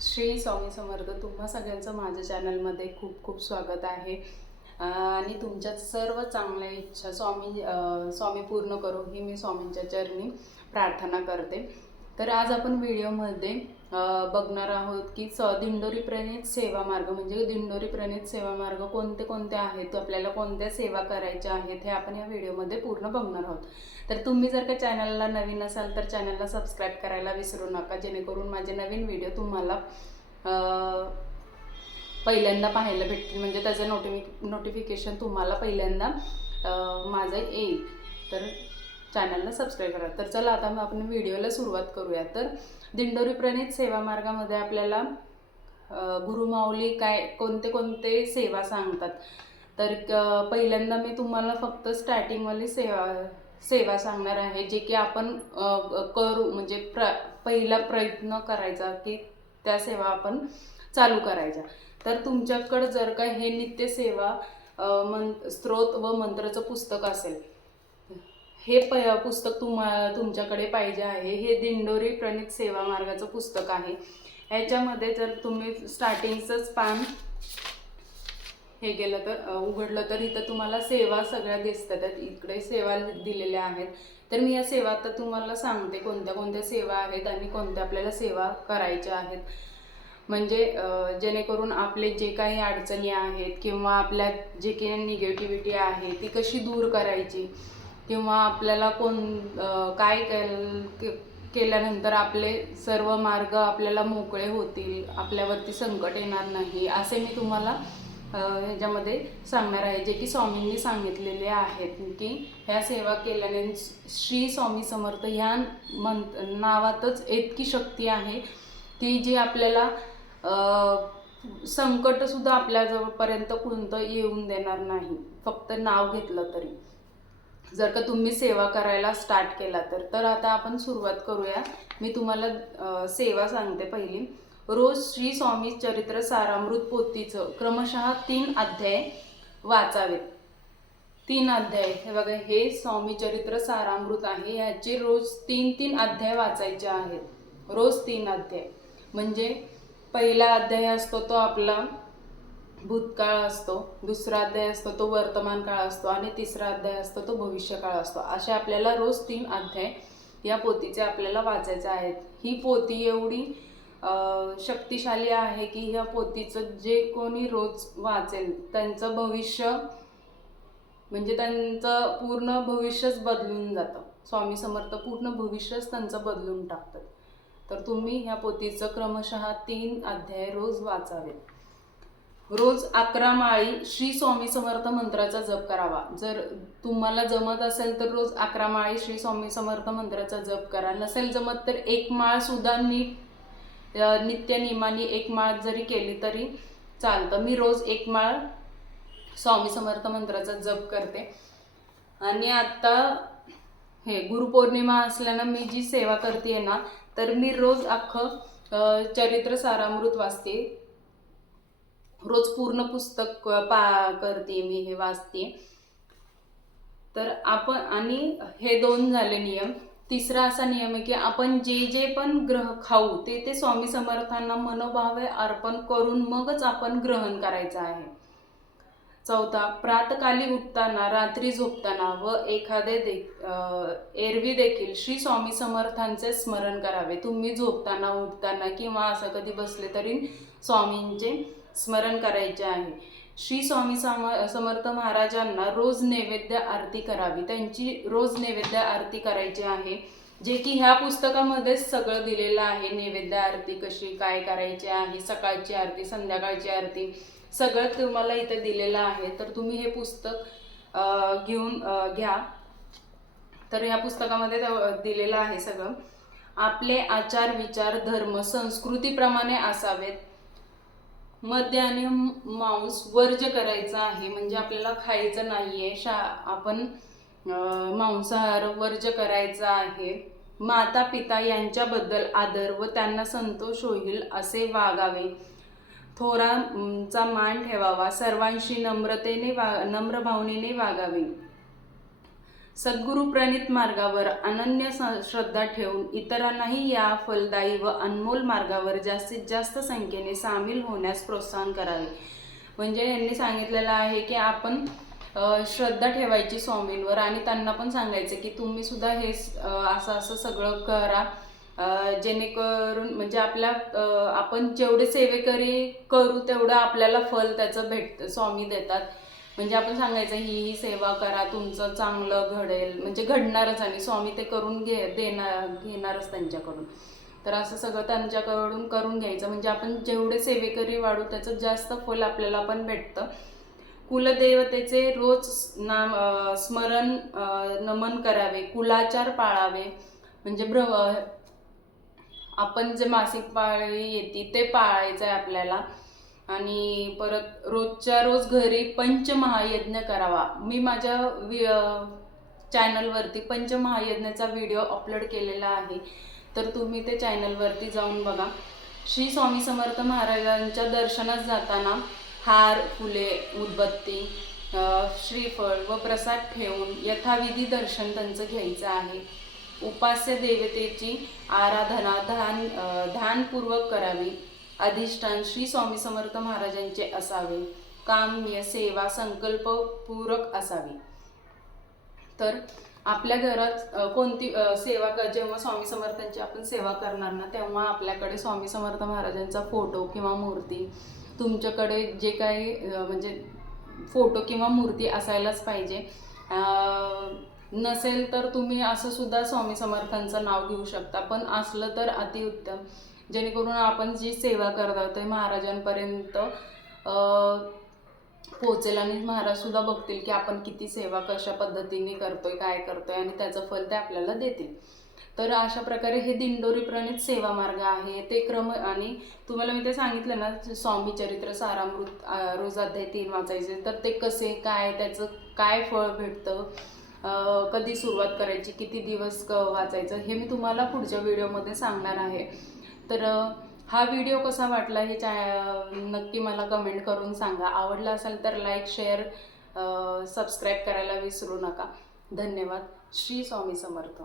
श्री स्वामी समर्थ. तुम्हा सगळ्यांचं माझ्या चॅनलमध्ये खूप खूप स्वागत आहे. आणि तुमच्या सर्व चांगल्या इच्छा स्वामी पूर्ण करो ही मी स्वामींच्या चरणी प्रार्थना करते. तर आज आपण व्हिडिओमध्ये बघणार आहोत की दिंडोरी प्रणीत सेवा मार्ग म्हणजे दिंडोरी प्रणीत सेवा मार्ग कोणते कोणते आहेत, आपल्याला कोणत्या सेवा करायच्या आहेत हे आपण या व्हिडिओमध्ये पूर्ण बघणार आहोत. तर तुम्ही जर का चॅनलला नवीन असाल तर चॅनलला सबस्क्राईब करायला विसरू नका, जेणेकरून माझे नवीन व्हिडिओ तुम्हाला पहिल्यांदा पाहायला भेटतील, म्हणजे त्याचं नोटिफिकेशन तुम्हाला पहिल्यांदा माझं येईल. तर चॅनलला सबस्क्राईब करा. तर चला आता मग आपण व्हिडिओला सुरुवात करूया. तर दिंडोरी प्रणीत सेवा मार्गामध्ये आपल्याला गुरुमाऊली काय कोणते कोणते सेवा सांगतात. तर पहिल्यांदा मी तुम्हाला फक्त स्टार्टिंगवाली सेवा सांगणार आहे, जे की आपण करू म्हणजे पहिला प्रयत्न करायचा की त्या सेवा आपण चालू करायच्या. तर तुमच्याकडे जर का हे नित्य सेवा स्तोत्र व मंत्राचं पुस्तक असेल, हे पुस्तक तुमच्याकडे पाहिजे आहे. हे दिंडोरी प्रणीत सेवा मार्गाचं पुस्तक आहे. ह्याच्यामध्ये जर तुम्ही स्टार्टिंगचंच पान हे गेलं तर उघडलं तर इथं तुम्हाला सेवा सगळ्या दिसतात. इकडे सेवा दिलेल्या आहेत. तर मी या सेवा आता तुम्हाला सांगते कोणत्या कोणत्या सेवा आहेत आणि कोणत्या आपल्याला सेवा करायच्या आहेत, म्हणजे जेणेकरून आपले जे काही अडचणी आहेत किंवा आपल्या जे काही निगेटिव्हिटी आहे ती कशी दूर करायची, किंवा आपल्याला काय केल्यानंतर आपले सर्व मार्ग आपल्याला मोकळे होतील, आपल्यावरती संकट येणार नाही, असे मी तुम्हाला ह्याच्यामध्ये सांगणार आहे, जे की स्वामींनी सांगितलेले आहेत की ह्या सेवा केल्याने श्री स्वामी समर्थ ह्या नावातच इतकी शक्ती आहे की जी आपल्याला संकटसुद्धा आपल्याजवळपर्यंत कोणतं येऊन देणार नाही, फक्त नाव घेतलं तरी. जर का तुम्ही सेवा करायला स्टार्ट केला तर आता आपण सुरुवात करूया. मी तुम्हाला सेवा सांगते. पहिली, रोज श्री स्वामी चरित्र सारामृत पोथीचं क्रमशः 3 अध्याय वाचावेत. 3 अध्याय, हे बघा, हे स्वामी चरित्र सारामृत आहे. ह्याचे रोज 3 अध्याय वाचायचे आहेत. रोज 3 अध्याय. म्हणजे पहिला अध्याय असतो तो आपला भूतकाळ असतो, दुसरा अध्याय असतो तो वर्तमान काळ असतो आणि तिसरा अध्याय असतो तो भविष्यकाळ असतो. असे आपल्याला रोज 3 अध्याय या पोथीचे आपल्याला वाचायचे आहेत. ही पोथी एवढी शक्तिशाली आहे की ह्या पोथीचं जे कोणी रोज वाचेल त्यांचं भविष्य म्हणजे त्यांचं पूर्ण भविष्यच बदलून जातं. स्वामी समर्थ पूर्ण भविष्यच त्यांचं बदलून टाकतात. तर तुम्ही ह्या पोथीचं क्रमशः 3 अध्याय रोज वाचावेत. रोज 11 माळी श्री स्वामी समर्थ मंत्राचा जप करावा. जर तुम्हाला जमत असेल तर रोज 11 माळी श्री स्वामी समर्थ मंत्राचा जप करा. नसेल जमत तर 1 माळ सुद्धा नित्य नियमाने 1 माळ जरी केली तरी चालतं. मी रोज 1 माळ स्वामी समर्थ मंत्राचा जप करते. आणि आता हे गुरुपौर्णिमा असल्यानं मी जी सेवा करते ना, तर मी रोज अख्खं चरित्र सारामृत वाचते. रोज पूर्ण पुस्तक करते मी, हे वाचते. तर आपण आणि हे 2 झाले नियम. तिसरा असा नियम आहे की आपण जे जे पण खाऊ ते स्वामी समर्थांना मनोभावे अर्पण करून मगच आपण ग्रहण करायचं आहे. चौथा, प्रातकाली उठताना, रात्री झोपताना व एरवी देखील श्री स्वामी समर्थांचे स्मरण करावे. तुम्ही झोपताना, उठताना किंवा असं कधी बसले तरी स्वामींचे स्मरण करायचे आहे. श्री स्वामी समर्थ महाराजांना रोज नैवेद्य आरती करावी. त्यांची रोज नैवेद्य आरती करायची आहे, जे की ह्या पुस्तकामध्येच सगळं दिलेलं आहे. नैवेद्य आरती कशी काय करायची आहे, सकाळची आरती, संध्याकाळची आरती, सगळं तुम्हाला इथे दिलेलं आहे. तर तुम्ही हे पुस्तक घेऊन घ्या. तर ह्या पुस्तकामध्ये दिलेलं आहे सगळं. आपले आचार विचार धर्म संस्कृतीप्रमाणे असावेत. मद्य आणि मांस वर्ज्य करायचं आहे, म्हणजे आपल्याला खायचं नाहीये. आपण मांसाहार वर्ज्य करायचा आहे. माता पिता यांच्याबद्दल आदर व त्यांना संतोष होईल असे वागावे. थोरांचा मान ठेवावा. सर्वांशी नम्र भावनेने वागावे. सद्गुरू प्रणित मार्गावर अनन्य श्रद्धा ठेवून इतरांनाही या फलदायी व अनमोल मार्गावर जास्तीत जास्त संख्येने सामील होण्यास प्रोत्साहन करावे. म्हणजे यांनी सांगितलेलं आहे की आपण श्रद्धा ठेवायची स्वामींवर आणि त्यांना पण सांगायचं की तुम्ही सुद्धा हे असं असं सगळं करा, जेणेकरून म्हणजे आपण जेवढे सेवेकरी करू तेवढं आपल्याला फल त्याचं स्वामी देतात. म्हणजे आपण सांगायचं ही सेवा करा, तुमचं चांगलं घडेल, म्हणजे घडणारच आणि स्वामी ते करून घेणारच त्यांच्याकडून. तर असं सगळं त्यांच्याकडून करून घ्यायचं, म्हणजे आपण जेवढे सेवेकरी वाढू त्याचं जास्त फल आपल्याला पण भेटतं. कुलदेवतेचे रोज स्मरण नमन करावे, कुलाचार पाळावे, म्हणजे आपण जे मासिक पाळी येते ते पाळायचं आहे आपल्याला. आणि परत रोजच्या रोज घरी पंचमहायज्ञ करावा. मी माझ्या चॅनलवरती पंचमहायज्ञाचा व्हिडिओ अपलोड केलेला आहे, तर तुम्ही ते चॅनलवरती जाऊन बघा. श्री स्वामी समर्थ महाराजांच्या दर्शनास जाताना हार, फुले, उदबत्ती, श्रीफळ व प्रसाद ठेवून यथाविधी दर्शन त्यांचं घ्यायचं आहे. उपास्य देवतेची आराधना ध्यानपूर्वक करावी. अधिष्ठान श्री स्वामी समर्थ महाराजांचे असावे. काम्य सेवा संकल्पपूर्वक असावी. तर आपल्या घरात कोणती सेवा जेव्हा स्वामी समर्थांची आपण सेवा करणार ना, तेव्हा आपल्याकडे स्वामी समर्थ महाराजांचा फोटो किंवा मूर्ती, तुमच्याकडे जे काही म्हणजे फोटो किंवा मूर्ती असायलाच पाहिजे. नसेल तर तुम्ही असं सुद्धा स्वामी समर्थांचं नाव घेऊ शकता, पण असलं तर अतिउत्तम, जेणेकरून आपण जी सेवा करत आहोत ते महाराजांपर्यंत पोहोचेल आणि महाराज सुद्धा बघतील की आपण किती सेवा कशा पद्धतीने करतोय, काय करतोय, आणि त्याचं फल ते आपल्याला देतील. तर अशा प्रकारे हे दिंडोरी प्रणित सेवा मार्ग आहे ते क्रम. आणि तुम्हाला मी ते सांगितलं ना, स्वामी चरित्र सारामृत रोज अध्याय 3 वाचायचे, तर ते कसे काय, त्याचं काय फळ भेटतं, कधी सुरुवात करायची, किती दिवस वाचायचं, हे मी तुम्हाला पुढच्या व्हिडिओमध्ये सांगणार आहे. तर हा व्हिडिओ कसा वाटला हे नक्की मला कमेंट करून सांगा. आवडला असेल तर लाईक, शेअर, सबस्क्राईब करायला विसरू नका. धन्यवाद. श्री स्वामी समर्थ.